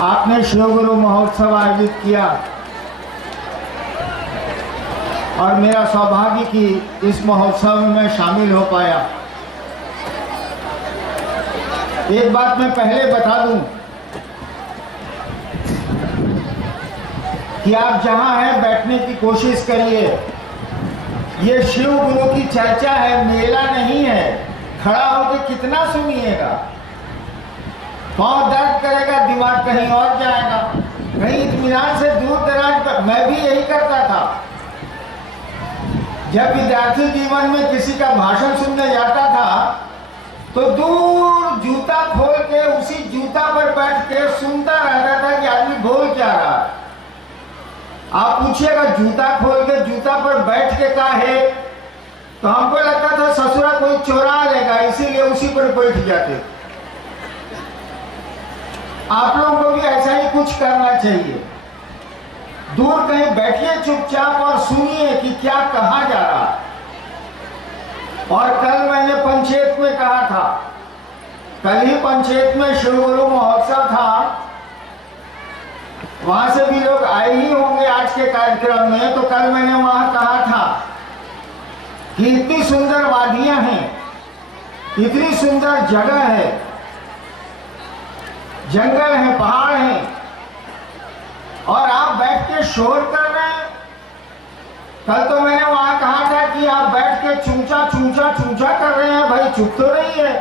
आपने शिव गुरु महोत्सव आयोजित किया और मेरा सौभाग्य कि इस महोत्सव में मैं शामिल हो पाया। एक बात मैं पहले बता दूं कि आप जहां हैं बैठने की कोशिश करिए। ये शिव गुरु की चर्चा है, मेला नहीं है। खड़ा होकर कितना सुनिएगा, पाँव दर्द करेगा, दिमाग कहीं और जाएगा, कहीं इत्मीनान से दूर दराज पर। मैं भी यही करता था। जब विद्यार्थी जीवन में किसी का भाषण सुनने जाता था तो दूर जूता खोल के उसी जूता पर बैठ के सुनता रहता था कि आदमी बोल क्या रहा है। आप पूछिएगा जूता खोल के जूता पर बैठ के का है, तो हमको लगता था ससुरा कोई चोरा लेगा, इसीलिए उसी पर बैठ जाते। आप लोगों को भी ऐसा ही कुछ करना चाहिए। दूर कहीं बैठिए चुपचाप और सुनिए कि क्या कहा जा रहा है। और कल मैंने पंचेत में कहा था, कल ही पंचेत में शिव गुरु महोत्सव था, वहां से भी लोग आए ही होंगे आज के कार्यक्रम में। तो कल मैंने वहां कहा था कि इतनी सुंदर वादियां हैं, इतनी सुंदर जगह है, जंगल है, पहाड़ हैं, और आप बैठ के शोर कर रहे हैं। कल तो मैंने वहां कहा था कि आप बैठ के चूंचा चूंचा चूंचा कर रहे हैं। भाई चुप तो नहीं है,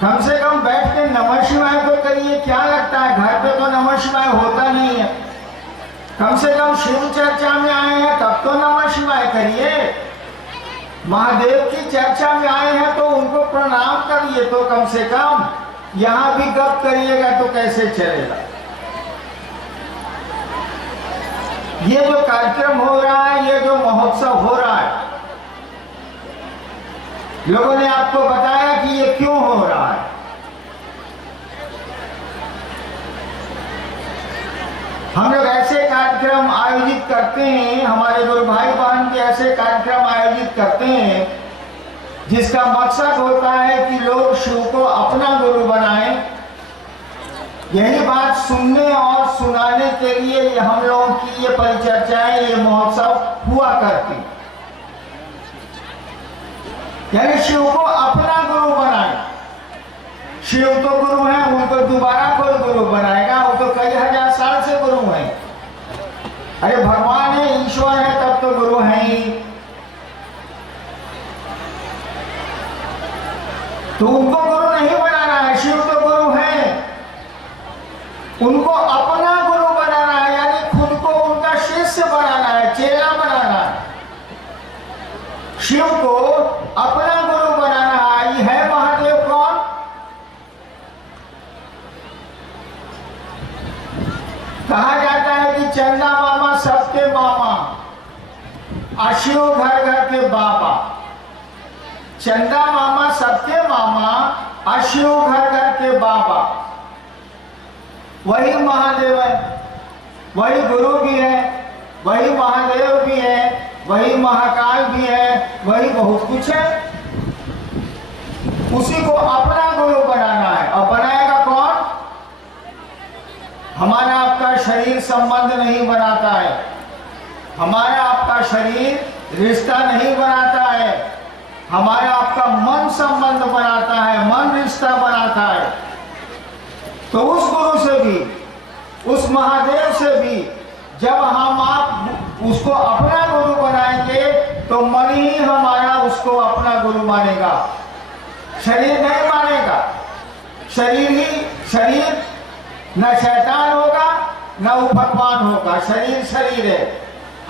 कम से कम बैठ के नमः शिवाय तो करिए। क्या लगता है घर पे तो नमः शिवाय होता नहीं है। कम से कम शिव चर्चा में आए हैं तब तो नमः शिवाय करिए। महादेव की चर्चा में आए हैं तो उनको प्रणाम करिए। तो कम से कम यहां भी गप करिएगा तो कैसे चलेगा। ये जो कार्यक्रम हो रहा है, ये जो महोत्सव हो रहा है, लोगों ने आपको बताया कि ये क्यों हो रहा है। हम लोग ऐसे कार्यक्रम आयोजित करते हैं, हमारे गुरु भाई बहन के ऐसे कार्यक्रम आयोजित करते हैं जिसका मकसद होता है कि लोग शिव को अपना गुरु बनाएं। यही बात सुनने और सुनाने के लिए हम लोगों की ये परिचर्चाएं, ये महोत्सव हुआ करती। यानी शिव को अपना गुरु बनाए। शिव तो गुरु हैं, उनको दोबारा कोई गुरु बनाएगा? वो तो कई हजार साल से गुरु हैं। अरे भगवान है, ईश्वर है, तब तो गुरु हैं ही। तो उनको गुरु नहीं बनाना है, शिव तो गुरु हैं, उनको अपना गुरु बनाना है। यानी खुद को उनका शिष्य बनाना है, चेला बनाना है। शिव को अपना गुरु बनाना है। महादेव कौन? कहा जाता है कि चंदा मामा सबके मामा, अशिव घर घर के बाबा। चंदा मामा सबके मामा, अशिव घर घर के बाबा। वही महादेव है, वही गुरु भी है, वही महादेव भी है, वही महाकाल भी है, वही बहुत कुछ है। उसी को अपना गुरु बनाना है। और बनाएगा कौन? हमारा आपका शरीर संबंध नहीं बनाता है, हमारा आपका शरीर रिश्ता नहीं बनाता है, हमारा आपका मन संबंध बनाता है, मन रिश्ता बनाता है। तो उस गुरु से भी, उस महादेव से भी जब हम आप उसको अपना गुरु बनाएंगे तो मन ही हमारा उसको अपना गुरु मानेगा, शरीर नहीं मानेगा। शरीर न शैतान होगा न वो भगवान होगा। शरीर शरीर है।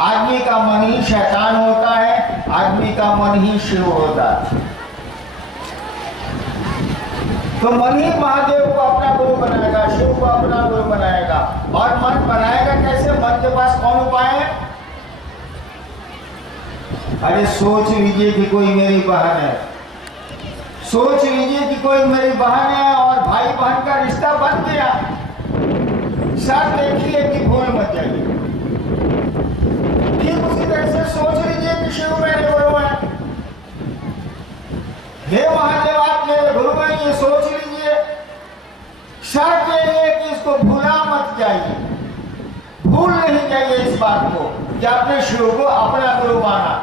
आदमी का मन ही शैतान होता है, आदमी का मन ही शिव होता है। तो मन ही महादेव को अपना गुरु बनाएगा, शिव को अपना गुरु बनाएगा। और मन बनाएगा कैसे? मन के पास कौन उपाय है? अरे सोच लीजिए कि कोई मेरी बहन है, सोच लीजिए कि कोई मेरी बहन है और भाई बहन का रिश्ता बन गया। सर देखिए कि भूल मत जाइए। ठीक उसी तरह से सोच लीजिए कि शिव मेरे गुरु है, हे महादेव आप मेरे गुरु हैं, ये सोच लीजिए। शर्त यही है कि इसको भूला मत जाइए, भूल नहीं जाइए इस बात को कि आपने शिव को अपना गुरु माना।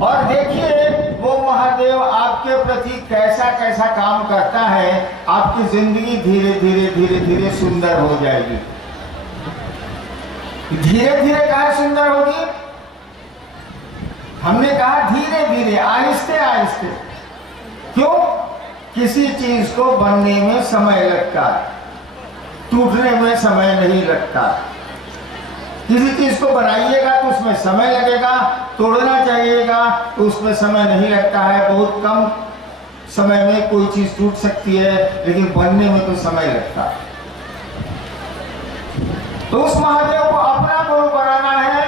और देखिए वो महादेव आपके प्रति कैसा कैसा काम करता है, आपकी जिंदगी धीरे धीरे धीरे धीरे सुंदर हो जाएगी। धीरे धीरे कहा सुंदर होगी, हमने कहा धीरे धीरे, आहिस्ते आहिस्ते। क्यों? किसी चीज को बनने में समय लगता है, टूटने में समय नहीं लगता। किसी चीज को बनाइएगा तो उसमें समय लगेगा, तोड़ना चाहिएगा तो उसमें समय नहीं लगता है। बहुत कम समय में कोई चीज टूट सकती है, लेकिन बनने में तो समय लगता है। तो उस महादेव को अपना गुरु बनाना है,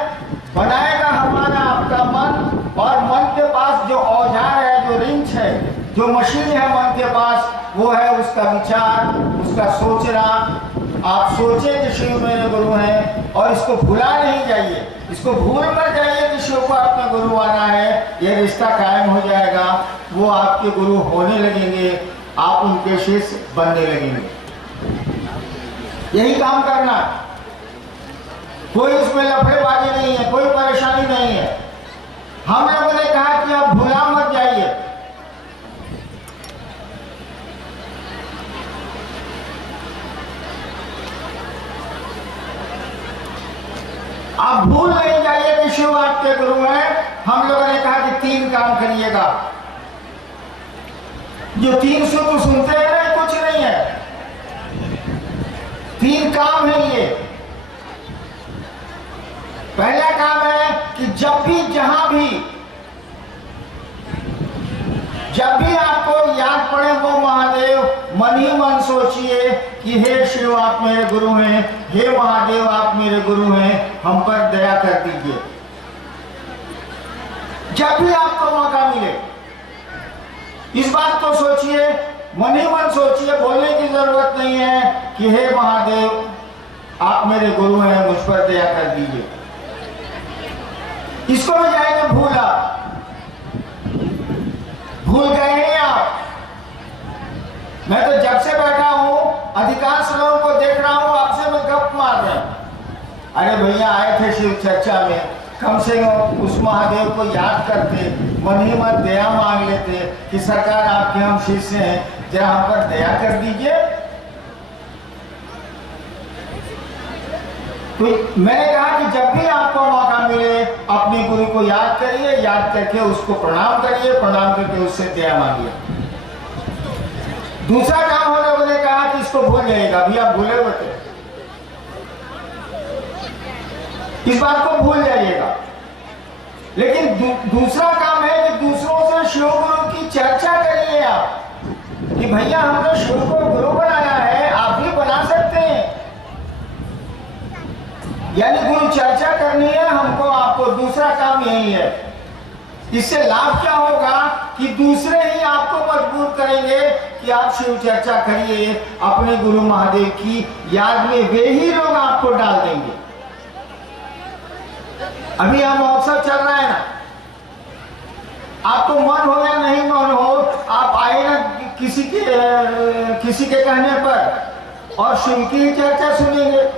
बनाएगा हमारा आपका मन। और मन के पास जो औजार है, जो रिंच है, जो मशीन है मन के पास, वो है उसका विचार, उसका सोचना। आप सोचें कि शिव मेरे गुरु हैं और इसको भुला नहीं जाइए, इसको भूल मत जाइए कि शिव को आपका गुरु आना है। यह रिश्ता कायम हो जाएगा, वो आपके गुरु होने लगेंगे, आप उनके शिष्य बनने लगेंगे। यही काम करना, कोई उसमें लफड़ेबाजी नहीं है, कोई परेशानी नहीं है। हम लोगों ने कहा कि आप भुला मत जाइए। आप भूल नहीं जाइए कि शिव आपके गुरु हैं। हम लोगों ने कहा कि 3 काम करिएगा। जो 3 सूत्र सुनते हैं ना, कुछ नहीं है, 3 काम है ये। पहला काम है कि जब भी जहां भी आपको याद पड़े वो महादेव, मन ही मन सोचिए कि हे शिव आप मेरे गुरु हैं, हे महादेव आप मेरे गुरु हैं, हम पर दया कर दीजिए। जब भी आपको मौका मिले इस बात को सोचिए, मन ही मन सोचिए, बोलने की जरूरत नहीं है कि हे महादेव आप मेरे गुरु हैं, मुझ पर दया कर दीजिए। इसको भी जाएंगे भूला, भूल गए हैं आप। मैं तो जब से बैठा हूं अधिकांश लोगों को देख रहा हूं आपसे में गप मार रहे हैं। अरे भैया आए थे शिव चर्चा में, कम से कम उस महादेव को याद करते, मन ही मन दया मांग लेते कि सरकार आपके हम शिष्य हैं, जरा हम पर दया कर दीजिए। तो मैंने कहा कि जब भी आपको मौका मिले अपने गुरु को याद करिए, याद करके उसको प्रणाम करिए, प्रणाम करके उससे दया मांगिए। दूसरा काम हम लोगों ने कहा कि इसको भूल जाइएगा। अभी आप भूले हुए थे, इस बात को भूल जाइएगा। लेकिन दूसरा काम है कि दूसरों से शिव गुरु की चर्चा करिए आप कि भैया हमने शिव को गुरु बनाया है, आप भी बना सकते हैं। यानी गुरु चर्चा करनी है हमको, आपको। दूसरा काम यही है। इससे लाभ क्या होगा कि दूसरे ही आपको मजबूर करेंगे कि आप शिव चर्चा करिए अपने गुरु महादेव की याद में, वे ही लोग आपको डाल देंगे। अभी यहाँ महोत्सव चल रहा है ना, आपको मन हो या नहीं मन हो, आप आए ना किसी के कहने पर और शिव की चर्चा सुनेंगे।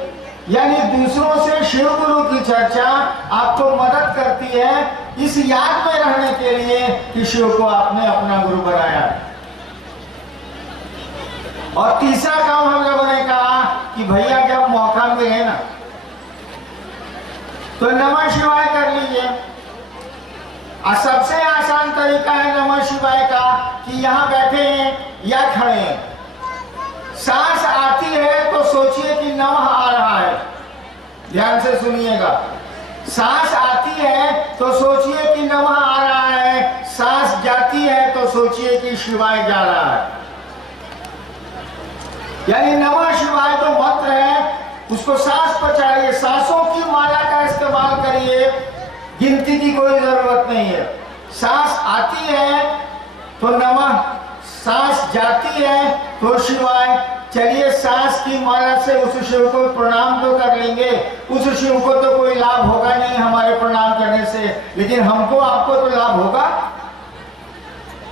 यानी दूसरों से शिव गुरु की चर्चा आपको मदद करती है इस याद में रहने के लिए कि शिव को आपने अपना गुरु बनाया। और तीसरा काम हम लोगों ने कहा कि भैया जब मौका मिले ना तो नमः शिवाय कर लीजिए। और सबसे आसान तरीका है नमः शिवाय का कि यहां बैठे हैं या खड़े हैं, सांस आती है तो सोचिए कि नमः आ रहा है। ध्यान से सुनिएगा, सांस आती है तो सोचिए कि नमः आ रहा है, सांस जाती है तो सोचिए कि शिवाय जा रहा है। यानी नमः शिवाय जो मंत्र है उसको सांस पर चढ़ाइए, सांसों की माला का इस्तेमाल करिए, गिनती की कोई जरूरत नहीं है। सांस आती है तो नमः, सांस जाती है तो शिवाय। चलिए सांस की माला से उस शिव को प्रणाम तो कर लेंगे, उस शिव को तो कोई लाभ होगा नहीं हमारे प्रणाम करने से, लेकिन हमको आपको तो लाभ होगा।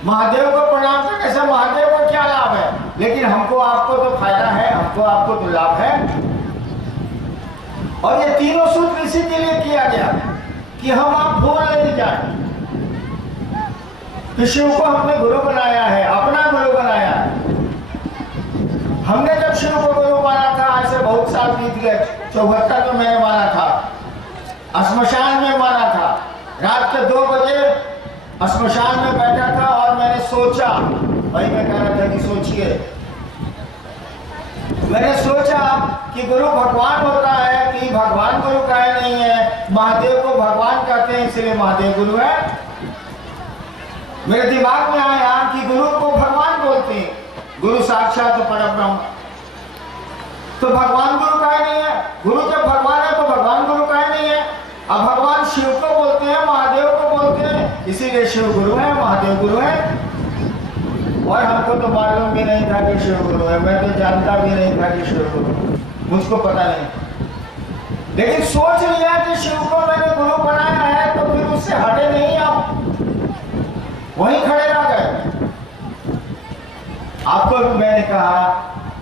महादेव को प्रणाम करने से महादेव को क्या लाभ है, लेकिन हमको आपको तो फायदा है, हमको आपको तो लाभ है। और ये तीनों सूत्र इसी के लिए किया गया कि हम आप भूल नहीं जाए कि शिव को हमने गुरु बनाया है, अपना गुरु बनाया है। हमने जब शिव को गुरु माना था, आज से बहुत साल बीत गए, 74 में मैंने माना था, श्मशान में माना था, रात के 2 बजे श्मशान में बैठा था और मैंने सोचा, भाई मैं कह रहा था कि सोचिए, मैंने सोचा कि गुरु भगवान होता है कि भगवान गुरु काहे नहीं है, महादेव को भगवान कहते हैं इसलिए महादेव गुरु है। मेरे दिमाग में आया कि गुरु को भगवान बोलते हैं, गुरु साक्षात परब्रह्म, तो भगवान गुरु काहे नहीं है, गुरु जब भगवान है तो भगवान गुरु काहे नहीं है। अब भगवान शिव को बोलते हैं, महादेव को बोलते हैं, इसीलिए शिव गुरु है, महादेव गुरु है। और हमको तो मालूम भी नहीं था कि शिव गुरु है, मैं तो जानता भी नहीं था कि शिव गुरु, मुझको पता नहीं, लेकिन सोच लिया कि शिव को मैंने गुरु बनाया है तो फिर उससे हटे नहीं, आप वहीं खड़े रह गए। आपको भी मैंने कहा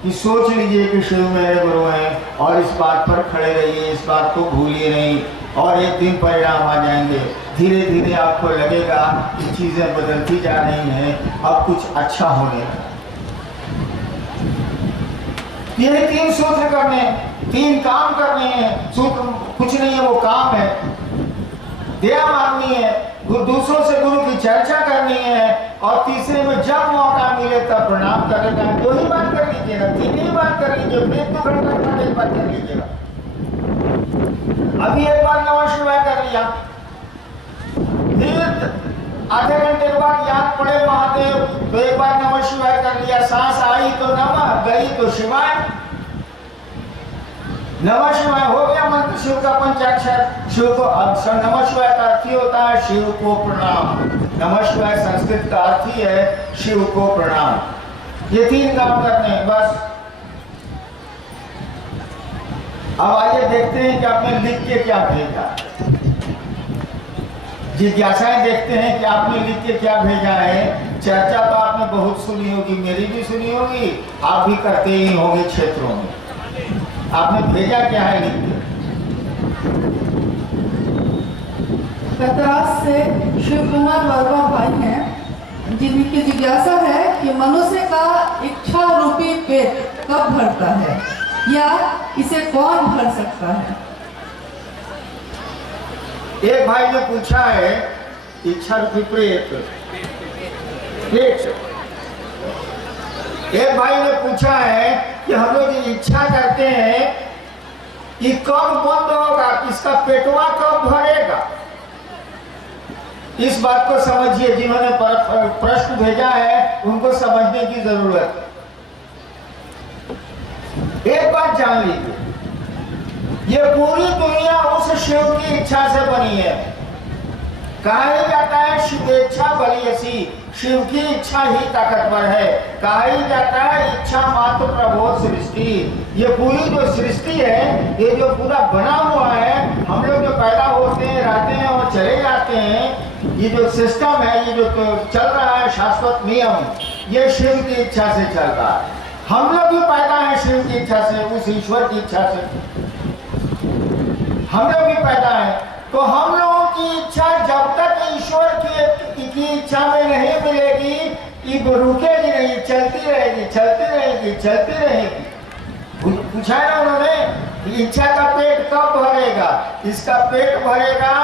कि सोच लीजिए कि शिव मेरे गुरु हैं और इस बात पर खड़े रहिए, इस बात को भूलिए नहीं, और एक दिन परिणाम आ जाएंगे। धीरे धीरे आपको लगेगा कि चीजें बदलती जा रही हैं, अब कुछ अच्छा होने लगा। ये 3 सूत्र करने, 3 काम करने हैं, सूत्र कुछ नहीं है, वो काम है। दया मांगनी है, दूसरों से गुरु की चर्चा करनी है, और तीसरे में जब मौका मिले तब प्रणाम करना है। 2 ही बात कर लीजिएगा, 3 ही बात कर लीजिए, मृत्यु घटना के बाद 1 बात कर लीजिएगा। अभी 1 बार नमः शिवाय कर लिया, फिर आधे घंटे के बाद याद पड़े महादेव तो 1 बार नमः शिवाय कर लिया। सांस आई तो नमः, गई तो शिवाय, नमः शिवाय हो गया मंत्र शिव का पंचाक्षर। शिव को नमः शिवाय का अर्थ ही होता है शिव को प्रणाम। नमः शिवाय संस्कृत का अर्थ ही है शिव को प्रणाम। ये 3 काम करने हैं बस। अब आइए देखते हैं कि आपने लिख के क्या भेजा। जिज्ञासाएं देखते हैं कि आपने लिख के क्या भेजा है। चर्चा तो आपने बहुत सुनी होगी, मेरी भी सुनी होगी, आप भी करते ही होंगे क्षेत्रों में। आपने भेजा क्या है लिख के? कतरास से शिव कुमार वर्मा भाई हैं, जिनकी जिज्ञासा है कि मनुष्य का इच्छा रूपी पेट कब भरता है या इसे कौन भर सकता है? एक भाई ने पूछा है इच्छा रूपी पेट। एक भाई ने पूछा है कि हम लोग इच्छा करते हैं कि कब बंद होगा, इसका पेटवा कब भरेगा। इस बात को समझिए, जिन्होंने प्रश्न भेजा है उनको समझने की जरूरत है। एक बात जान लीजिए, ये पूरी दुनिया उस शिव की इच्छा से बनी है। कहा जाता है शिव इच्छा बलियसी, शिव की इच्छा ही ताकतवर है। कहा जाता है इच्छा मात्र प्रबोध सृष्टि। ये पूरी जो सृष्टि है, ये जो पूरा बना हुआ है, हम लोग जो पैदा होते हैं, रहते हैं और चले जाते हैं, ये जो सिस्टम है, ये जो तो चल रहा है शाश्वत नियम, ये शिव की इच्छा से चल रहा है। हम लोग भी पैदा हैं शिव की इच्छा से, उस ईश्वर की इच्छा से हम लोग भी पैदा हैं। तो हम लोगों की इच्छा जब तक ईश्वर की इच्छा में नहीं मिलेगी, कि रुकेगी नहीं, चलती रहेगी, चलती रहेगी, चलती रहेगी। पूछा ना उन्होंने, इच्छा का पेट कब भरेगा? इसका पेट भरेगा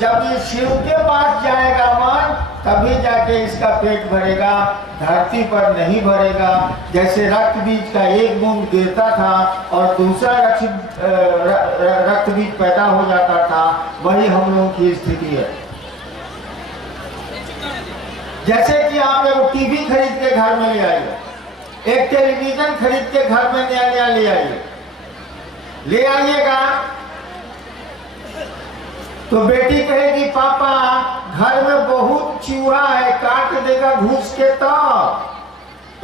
जब ये शिव के पास जाएगा मन, तभी जाके इसका पेट भरेगा। धरती पर नहीं भरेगा। जैसे रक्त बीज का एक बूंद गिरता था और दूसरा रक्त बीज पैदा हो जाता था, वही हम लोगों की स्थिति है। जैसे कि आप एक टीवी खरीद के घर में ले आइए, एक टेलीविजन खरीद के घर में नया नया ले आइएगा, तो बेटी कहेगी पापा घर में बहुत चूहा है, काट देगा घुस के। तो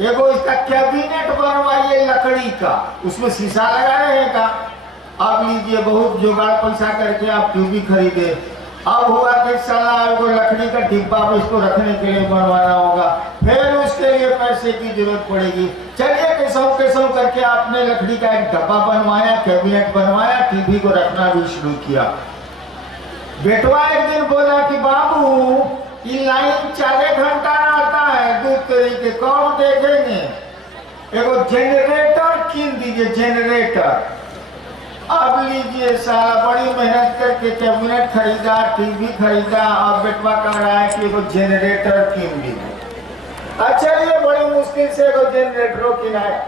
एगो इसका कैबिनेट बनवाइए लकड़ी का, उसमें शीशा लगा रहेगा। अब लीजिए, बहुत जुगाड़ पैसा करके आप टीवी खरीदे, अब हुआ कि साला को लकड़ी का डिब्बा भी इसको रखने के लिए बनवाना होगा, फिर उसके लिए पैसे की जरूरत पड़ेगी। चलिए कैसों करके आपने लकड़ी का एक डब्बा बनवाया, कैबिनेट बनवाया, टीवी को रखना भी शुरू किया। बेटवा एक दिन बोला कि बाबू ये लाइन 4 घंटा आता है, दूध तरीके कौन देखेंगे, एगो जनरेटर कीन दीजिए, जनरेटर। अब लीजिए साला बड़ी मेहनत करके कैबिनेट खरीदा, टीवी खरीदा, अब बेटवा कह रहा है कि एगो जनरेटर कीन दीजिए। अच्छा ये बड़ी मुश्किल से एगो जनरेटर किनाया।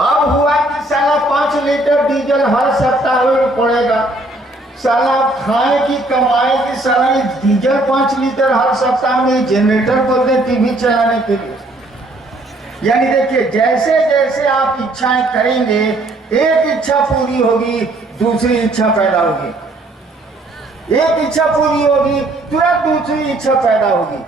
अब हुआ कि साला 5 लीटर डीजल हर सप्ताह में पड़ेगा। साला खाए की कमाई की साला डीजल 5 लीटर हर सप्ताह में, जनरेटर बोलते टीवी चलाने के लिए। यानी देखिए जैसे जैसे आप इच्छाएं करेंगे, एक इच्छा पूरी होगी दूसरी इच्छा पैदा होगी, एक इच्छा पूरी होगी तुरंत दूसरी इच्छा पैदा होगी।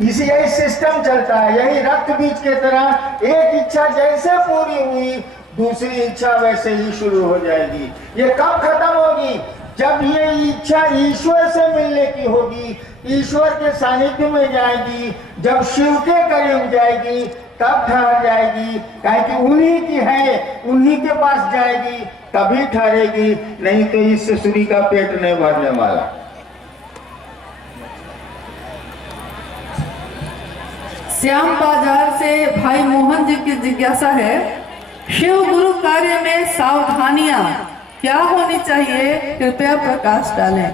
इसी यही सिस्टम चलता है, यही रक्त बीज के तरह एक इच्छा जैसे पूरी हुई दूसरी इच्छा वैसे ही शुरू हो जाएगी। ये कब खत्म होगी? जब ये इच्छा ईश्वर से मिलने की होगी, ईश्वर के सानिध्य में जाएगी, जब शिव के करीब जाएगी तब ठहर जाएगी, कि उन्हीं की है, उन्हीं के पास जाएगी तभी ठहरेगी, नहीं तो इससे सूरी का पेट नहीं भरने वाला। श्याम बाजार से भाई मोहन जी की जिज्ञासा है, शिव गुरु कार्य में सावधानियां क्या होनी चाहिए, कृपया प्रकाश डालें।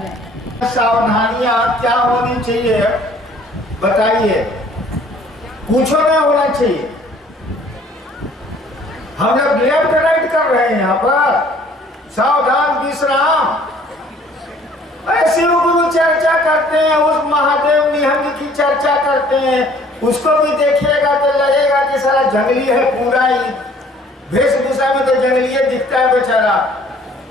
सावधानियां क्या होनी चाहिए बताइए। कुछ नहीं होना चाहिए। हम लोग लेफ्ट राइट कर रहे हैं यहाँ पर, सावधान विश्राम। शिव गुरु चर्चा करते हैं, उस महादेव निहंग की चर्चा करते हैं, उसको भी देखिएगा तो लगेगा कि सारा जंगली है, पूरा ही वेशभूषा में तो जंगली दिखता है बेचारा।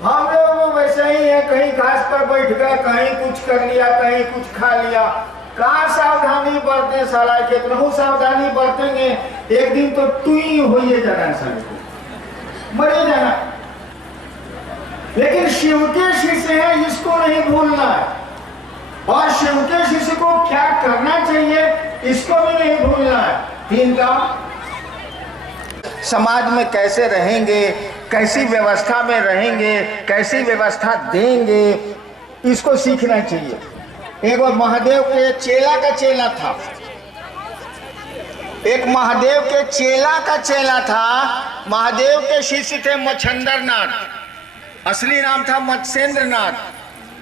हम लोग वैसे ही है, कहीं घास पर बैठ गए, कहीं कुछ कर लिया, कहीं कुछ खा लिया। कहाँ सावधानी बरते साला, कितना सावधानी बरतेंगे एक दिन तो टुई होइए जाना साले को, मरे जाना। लेकिन शिव के शिष्य है, इसको नहीं भूलना है, और शिव के शिष्य को क्या करना चाहिए इसको भी नहीं भूलना है। 3 काम, समाज में कैसे रहेंगे, कैसी व्यवस्था में रहेंगे, कैसी व्यवस्था देंगे, इसको सीखना चाहिए। एक महादेव के चेला का चेला था, एक महादेव के चेला का चेला था। महादेव के शिष्य थे मच्छंदरनाथ, असली नाम था मत्स्येंद्रनाथ,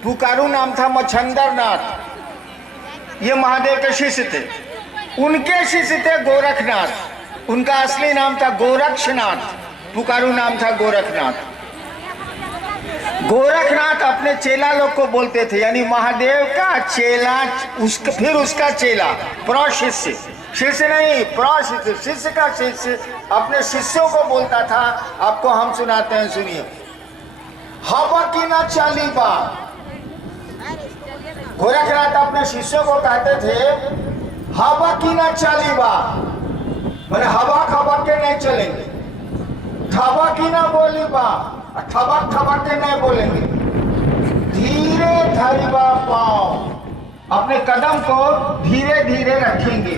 पुकारू नाम था मच्छंदरनाथ। ये महादेव के शिष्य थे। उनके शिष्य थे गोरखनाथ, उनका असली नाम था गोरक्षनाथ, पुकारू नाम था गोरखनाथ। गोरखनाथ अपने चेला लोग को बोलते थे, यानी महादेव का चेला, उसका फिर उसका चेला, प्रशिष्य, शिष्य नहीं प्रशिष्य, शिष्य का शिष्य अपने शिष्यों को बोलता था। आपको हम सुनाते हैं, सुनिए। हवा की ना चाली बा, गोरखनाथ अपने शिष्यों को कहते थे हवा की ना चाली बा, मैंने हवा खबर के नहीं चलेंगे, थवा की ना बोली बा, थबक थबक के नहीं बोलेंगे, धीरे धरिबा पाँव, अपने कदम को धीरे धीरे रखेंगे,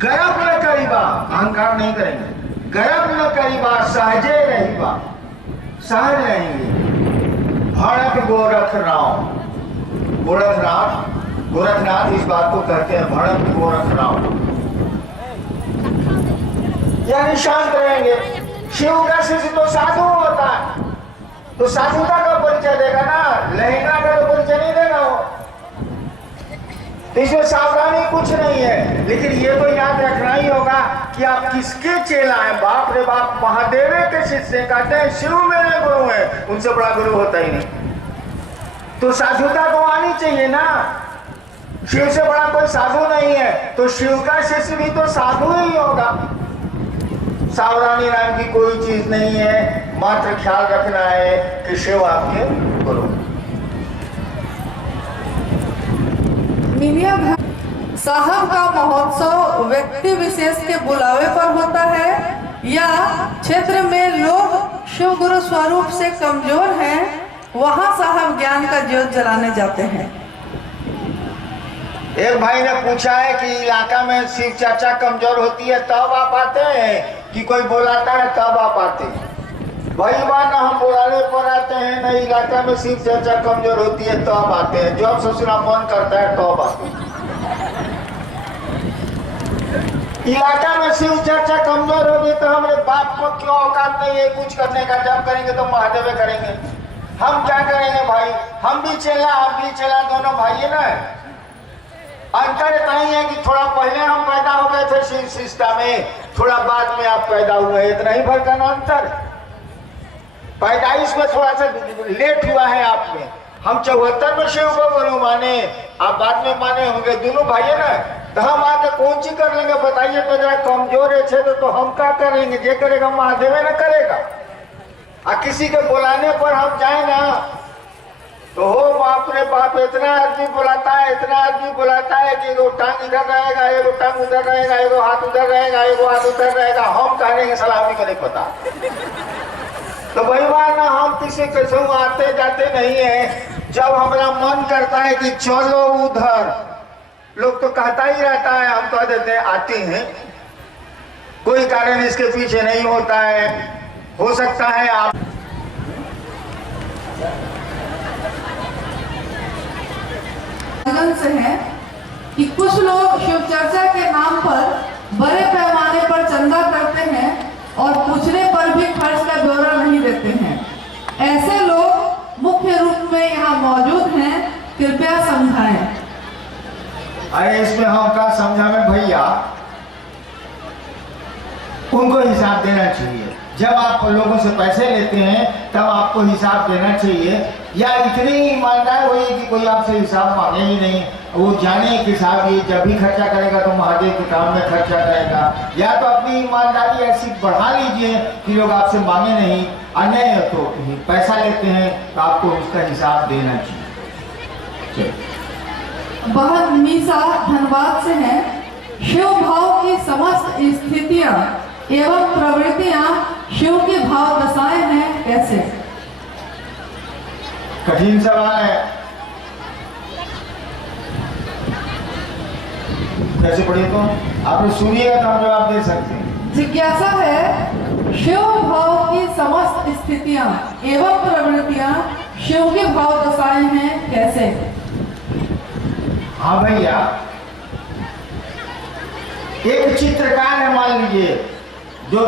गर्व न करीबा, अहंकार नहीं करेंगे, गर्व न करीबा, सहजे रहीबा, सहज रहेंगे। भड़क गोरख राम, गोरखनाथ इस बात को कहते हैं, भड़क गोरख राम, यानी शांत रहेंगे। शिव का शिष्य तो साधु होता है, तो साधुता का परिचय देगा ना, लहंगा का तो परिचय नहीं देगा वो। तो इसमें सावधानी कुछ नहीं है, लेकिन ये तो याद रखना ही होगा कि आप किसके चेला हैं। बाप रे बाप, महादेव के शिष्य कहते हैं शिव मेरे गुरु हैं, उनसे बड़ा गुरु होता ही नहीं। तो साधुता तो आनी चाहिए ना, शिव से बड़ा कोई साधु नहीं है, तो शिव का शिष्य भी तो साधु ही होगा। सावधानी नाम की कोई चीज नहीं है, मात्र ख्याल रखना है कि शिव आपके गुरु। साहब का महोत्सव व्यक्ति विशेष के बुलावे पर होता है या क्षेत्र में लोग शिव गुरु स्वरूप से कमजोर हैं, वहां साहब ज्ञान का ज्योत जलाने जाते हैं। एक भाई ने पूछा है कि इलाका में शिव चर्चा कमजोर होती है तब आप आते हैं कि कोई बुलाता है तब आप आते हैं? वही बात ना, हम बुलाने पर आते हैं ना, इलाका में शिव चर्चा कमजोर होती है तब आते हैं, जब ससुरा मन करता है तब आते हैं। इलाका में शिव चर्चा कमजोर होगी तो हमारे बाप को क्यों औकात नहीं है कुछ करने का? जब करेंगे तो महादेव करेंगे, हम क्या करेंगे भाई? हम भी चला दोनों भाई है ना। अंतर इतना ही है कि थोड़ा पहले हम पैदा हो गए थे शिव सिस्टम में, थोड़ा बाद में आप पैदा हुए, इतना ही फर्क है ना अंतर। पैदाइश में थोड़ा सा लेट हुआ है आप में। हम 74 में शिव को गुरु माने, आप बाद में माने होंगे, दोनों भाई है ना। तो हम आके कौन सी कर लेंगे बताइए? तो जरा कमजोर है तो हम क्या करेंगे? जे करेगा महादेव न करेगा। और किसी के बुलाने पर हम जाए ना तो हो बाप रे बाप, इतना आदमी बुलाता है कि एगो टांग इधर रहेगा, एगो टांग उधर रहेगा, एगो हाथ उधर रहेगा, एगो हाथ उधर रहेगा। हम कहेंगे सलामी को नहीं पता। तो वही बात ना, हम किसी कैसे आते जाते नहीं है। जब हमारा मन करता है कि चलो उधर, लोग तो कहता ही रहता है, हम कह देते हैं आते हैं। कोई कारण इसके पीछे नहीं होता है। हो सकता है आप से है कि कुछ लोग शिव चर्चा के नाम पर बड़े पैमाने पर चंदा करते हैं और पूछने पर भी खर्च का ब्यौरा नहीं देते हैं। ऐसे लोग मुख्य रूप में यहाँ मौजूद हैं, कृपया समझाएं। अरे इसमें हम क्या समझावे भैया, उनको हिसाब देना चाहिए। जब आप लोगों से पैसे लेते हैं तब आपको हिसाब देना चाहिए, या इतनी ईमानदार होइए कि कोई आपसे हिसाब मांगे ही नहीं। वो जाने कि साहब ये जब भी खर्चा करेगा तो महादेव के काम में खर्चा करेगा। या तो अपनी ईमानदारी ऐसी बढ़ा लीजिए कि लोग आपसे मांगे नहीं, और नहीं तो पैसा लेते हैं तो आपको उसका हिसाब देना चाहिए। बहन मीसा धनबाद से हैं। शिव भाव की समस्त स्थितियां एवं प्रवृत्तियां शिव के भाव दशाएं हैं, कैसे? कठिन सवाल है, कैसे पढ़िए तो आप सुनिएगा तो हम जवाब दे सकते हैं। जिज्ञासा है, शिव भाव की समस्त स्थितियां एवं प्रवृत्तियां शिव के भाव दशाएं हैं, कैसे? हाँ भैया, एक चित्रकार है मान लीजिए जो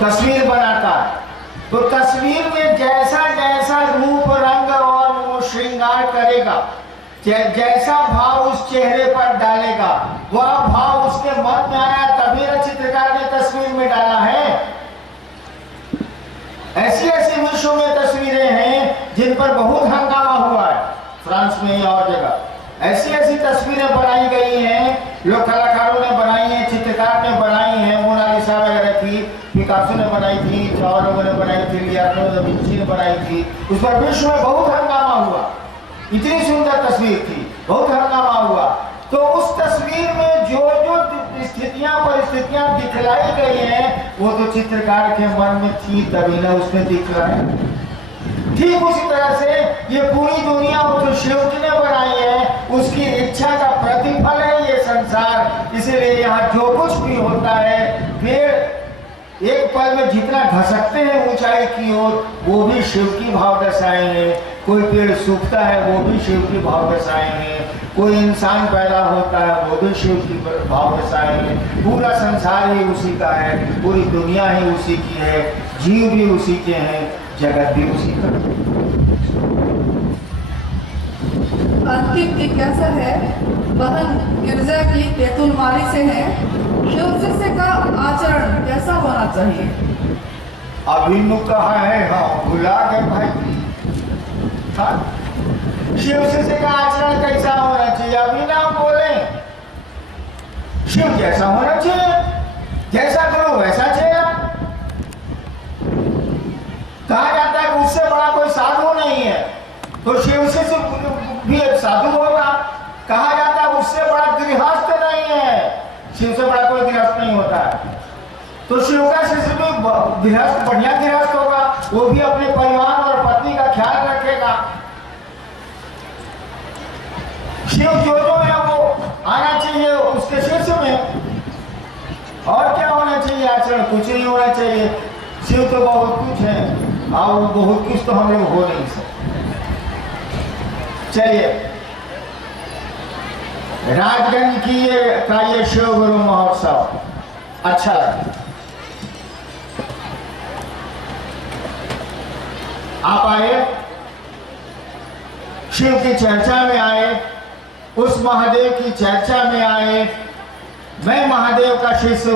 तस्वीर बनाता है, तो तस्वीर में जैसा जैसा रूप रंग और वो श्रृंगार करेगा, जैसा भाव उस चेहरे पर डालेगा, वह भाव उसके मन में आया तभी न चित्रकार ने तस्वीर में डाला है। ऐसी ऐसी विश्व में तस्वीरें हैं जिन पर बहुत हंगामा हुआ है, फ्रांस में और जगह ऐसी ऐसी तस्वीरें बनाई गई हैं, लोग कलाकारों ने बनाई हैं, चित्रकार ने बनाई हैं। मोनालिसा वगैरह थी, पिकासो ने बनाई थी, और लोगों ने बनाई थी, लियोनार्डो दा विंची ने बनाई थी। उस पर विश्व में बहुत हंगामा हुआ, इतनी सुंदर तस्वीर थी, बहुत हंगामा हुआ। तो उस तस्वीर में जो जो स्थितियां परिस्थितियां दिखलाई गई हैं वो तो चित्रकार के मन में थी तभी ना उसने दिखलाया। ठीक उसी तरह से ये पूरी दुनिया वो तो शिव जी ने बनाई है, उसकी इच्छा का प्रतिफल है ये संसार। इसीलिए यहाँ जो कुछ भी होता है, फिर एक पल में जितना घसकते हैं ऊंचाई की ओर, वो भी शिव की भाव दशाएं हैं। कोई पेड़ सूखता है वो भी शिव की भाव दशाएं हैं, कोई इंसान पैदा होता है वो भी शिव की भाव दशाएं हैं। पूरा संसार ही उसी का है, पूरी दुनिया ही उसी की है, जीव भी उसी के हैं, जगत भी उसी का। अंतिम जिज्ञासा है, बहन गिरजा की तेतुलमारी से है। शिव शिष्य का आचरण कैसा होना चाहिए? अभिमुख कहा है, हाँ भुला गए भाई। हाँ? शिव शिष्य का आचरण कैसा होना चाहिए? अभी ना बोले, शिव जैसा होना चाहिए, जैसा करो वैसा चाहिए। कहा जाता है उससे बड़ा कोई साधु नहीं है, तो शिव शिष्य भी एक साधु होगा। कहा जाता है उससे बड़ा गृहस्थ नहीं है, शिव से बड़ा कोई गृहस्थ नहीं होता है। तो शिव का शिष्य भी गृहस्थ, बढ़िया गृहस्थ होगा, वो भी अपने परिवार और पत्नी का ख्याल रखेगा। शिव जो है वो आना चाहिए उसके शिष्य में, और क्या होना चाहिए आचरण, कुछ नहीं होना चाहिए। शिव तो बहुत कुछ है और बहुत कुछ तो हम लोग हो नहीं सकते। चलिए, राजगंज की ये शिव गुरु महोत्सव अच्छा लगा। आप आए, शिव की चर्चा में आए, उस महादेव की चर्चा में आए। मैं महादेव का शिष्य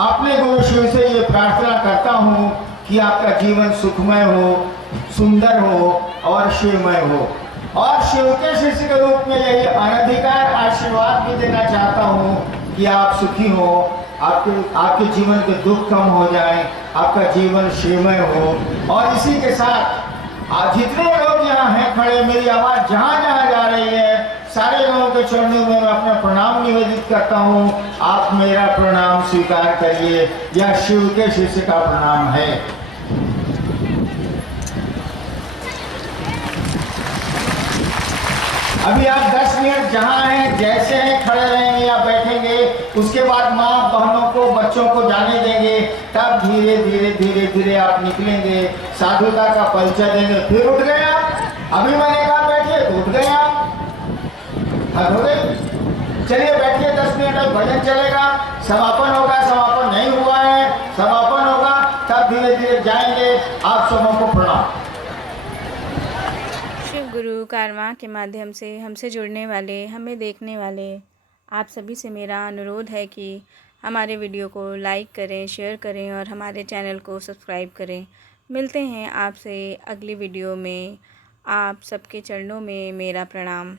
अपने गुरु शिव से ये प्रार्थना करता हूँ कि आपका जीवन सुखमय हो, सुंदर हो और शिवमय हो। और शिव के शिष्य के रूप में यही अनधिकार आशीर्वाद भी देना चाहता हूँ कि आप सुखी हो, आपके जीवन के दुख कम हो जाए, आपका जीवन शिवमय हो। और इसी के साथ जितने लोग यहाँ हैं खड़े, मेरी आवाज़ जहाँ जहाँ जा रही है, सारे लोगों के चरणों में मैं अपना प्रणाम निवेदित करता हूँ। आप मेरा प्रणाम स्वीकार करिए, यह शिव के शिष्य का प्रणाम है। अभी आप 10 मिनट जहाँ हैं जैसे हैं खड़े रहेंगे या बैठेंगे, उसके बाद माँ बहनों को, बच्चों को जाने देंगे, तब धीरे धीरे धीरे धीरे आप निकलेंगे, साधुता का परिचय देंगे। फिर उठ गए आप, अभी मैंने कहा बैठिए तो उठ गए आप, हो गए। चलिए बैठिए, 10 मिनट में भजन चलेगा, समापन होगा। समापन नहीं हुआ है, समापन होगा तब धीरे धीरे जाएंगे। आप सबों को प्रणाम। शिव गुरु कारवां के माध्यम से हमसे जुड़ने वाले, हमें देखने वाले आप सभी से मेरा अनुरोध है कि हमारे वीडियो को लाइक करें, शेयर करें और हमारे चैनल को सब्सक्राइब करें। मिलते हैं आपसे अगली वीडियो में। आप सबके चरणों में मेरा प्रणाम।